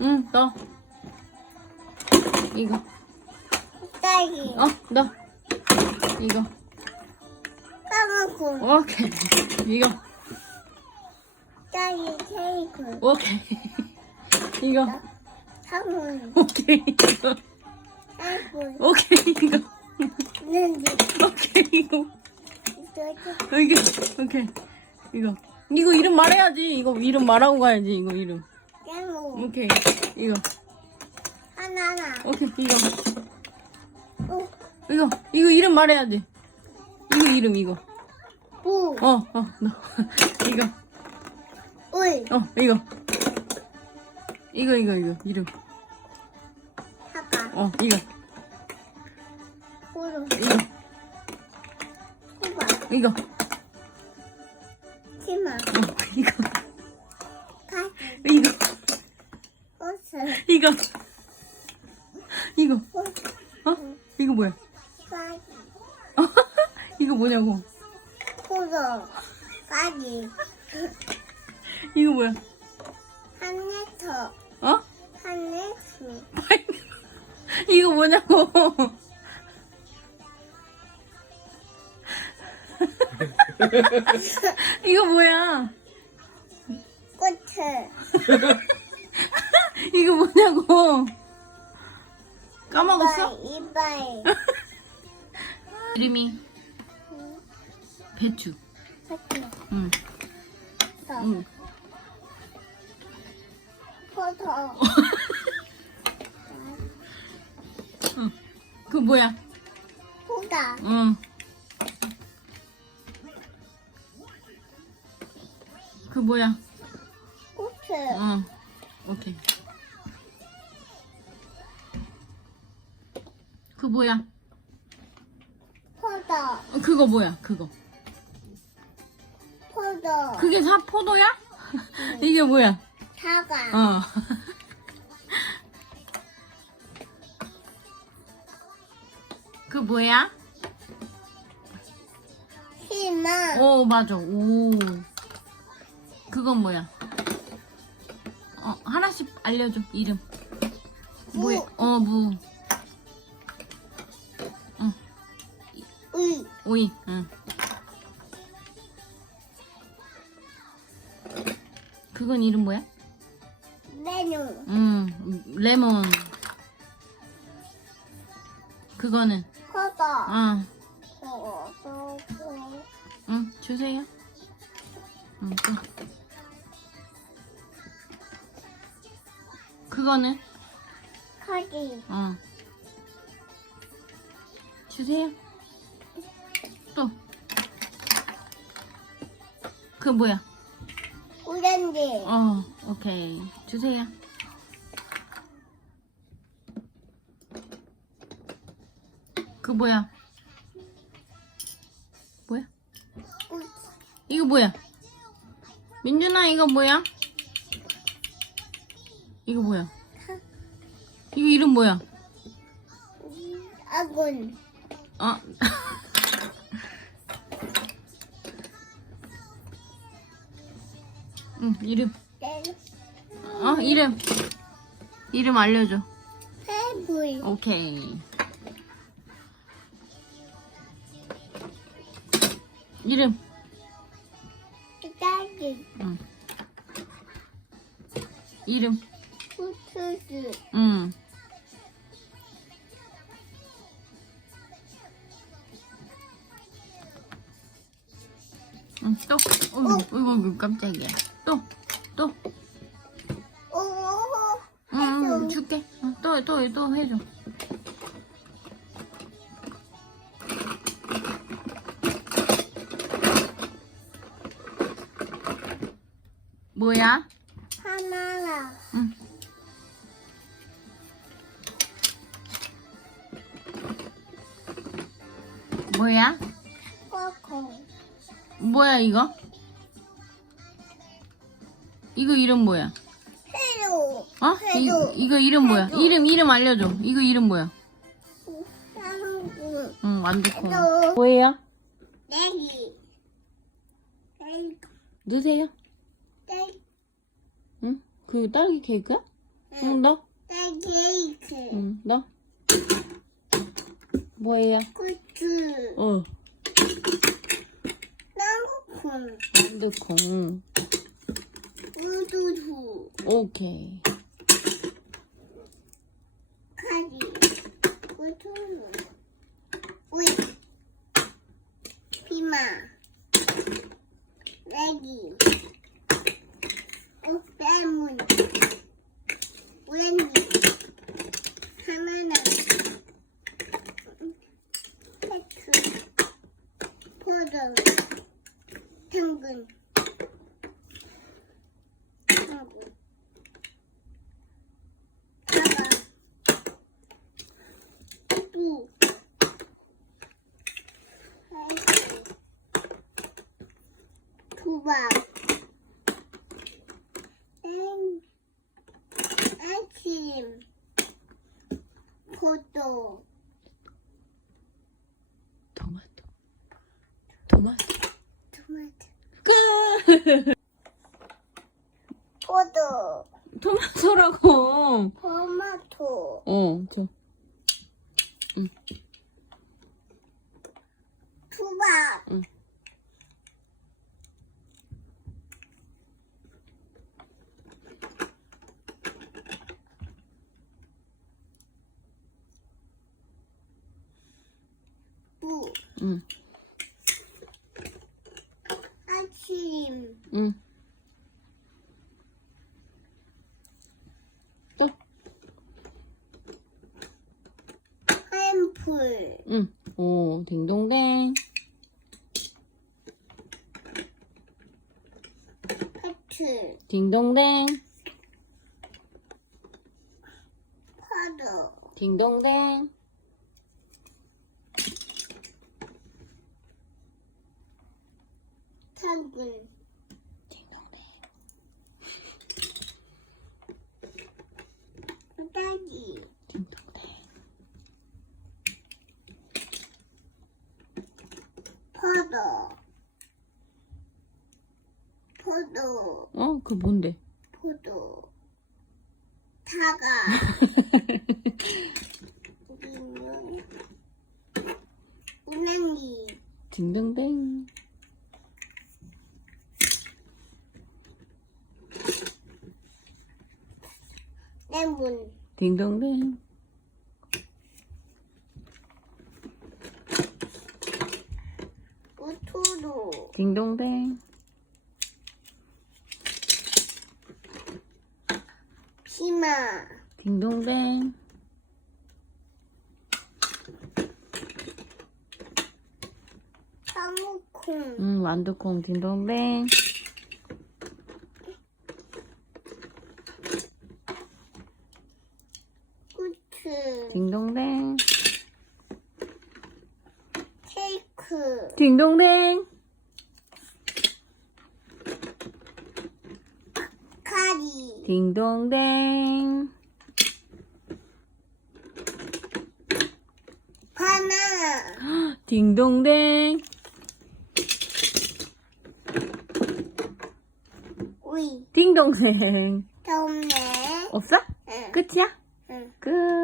응, 너. 이거. 딸기. 어, 너. 이거. 까먹고 오케이. 이거. 딸기 케이크. 오케이. 이거. 오케이. 이거. 딸기. 오케이. 이거. 오케이. 이거. 오케이. 이거. 이거 이름 말해야지. 이거 이름 말하고 가야지. 이거 이름. 깨무. 오케이. 이거. 하나 하나. 오케이. 이거. 오. 이거. 이거 이름 말해야지. 이거 이름 이거. 부. 어, 어, 너. 이거. 울. 어, 이거. 이거, 이거, 이거. 이름. 사과. 어, 이거. 호루. 이거. 호박. 이거. 치마. 어, 이거. 파기. 이거. 호스. 이거. 이거. 어? 이거 뭐야? 이거 뭐냐고. 호수. 파기. 이거 뭐야? 한레터. 어? 한레수. 이거 뭐냐고. 이거 뭐야? 꽃을. 이거 뭐냐고. 까먹었어? 이빨. 이름이 배추. 파기. 응, 더. 응. 포도. 그 뭐야? 호다. 응. 그 뭐야? 꽃을. 응. 오케이. 그 뭐야? 포도. 어, 그거 뭐야? 그거. 포도. 그게 사 포도야? 이게 뭐야? 사과. 어. 그 뭐야? 희망. 오 맞아. 오. 그건 뭐야? 어 하나씩 알려줘 이름. 뭐야? 어 무. 오이. 응. 그건 이름 뭐야? 메뉴. 음 레몬. 그거는 포도. 어. 포도. 포도. 응, 주세요. 응, 또. 그거는? 카기. 어. 주세요. 그 뭐야? 오렌지. 어, 오케이. 주세요. 그 뭐야? 뭐야? 꽃. 이거 뭐야? 민준아 이거 뭐야? 이거 뭐야? 이거 이름 뭐야? 아군. 어? 응 이름 땡. 어 이름 이름 알려줘 해불. 오케이 이름 딸기. 응 이름 후추스. 응 응, 또, 어이구, 어이구, 깜짝이야. 또, 또, 오호. 응, 줄게. 어, 또, 또, 또 해줘. 뭐야? 하나라. 응. 뭐야? 뭐야, 이거? 이거 이름 뭐야? 해로. 어? 이, 이거 이름 뭐야? 해줘. 이름, 이름 알려줘. 이거 이름 뭐야? 쌍구. 응, 완두콩. 또. 뭐예요? 딸기. 딸기. 넣으세요. 딸기. 응? 그 딸기 케이크야? 응, 너? 케이크. 응, 너? 뭐예요? 굿즈. 어, 땅콩. 완두콩. 우두두. 오케이. 카리. 우두두. 우이. 피마. 레기. 오빼문. 오렌지. 하나나. 페트. 포도. 당근. 당근. 사과. 두. 아이고. 두박. 땡. 아침. 포도. 토마토. 토마토. 토마토. 끝! 포도. 토마토라고. 토마토. 어, 저. 투박. 응. 응, 아침. 응. 또? 햄풀. 응. 오, 딩동댕. 패트. 딩동댕. 파도. 딩동댕. 당근. 딩동댕. 딸기. 딩동댕. 포도. 포도. 어, 그 뭔데? 포도. 사과. 우냉이. 딩동댕. 레몬. 딩동댕. 우투루. 딩동댕. 피마. 딩동댕. 사무콩. 응, 완두콩 딩동댕. 후트. 딩동댕. 케이크. 딩동댕. 카리. 딩동댕. 바나나. 딩동댕. 우이. 딩동댕. 더 없네. 없어? 응. 끝이야? 응. 끝.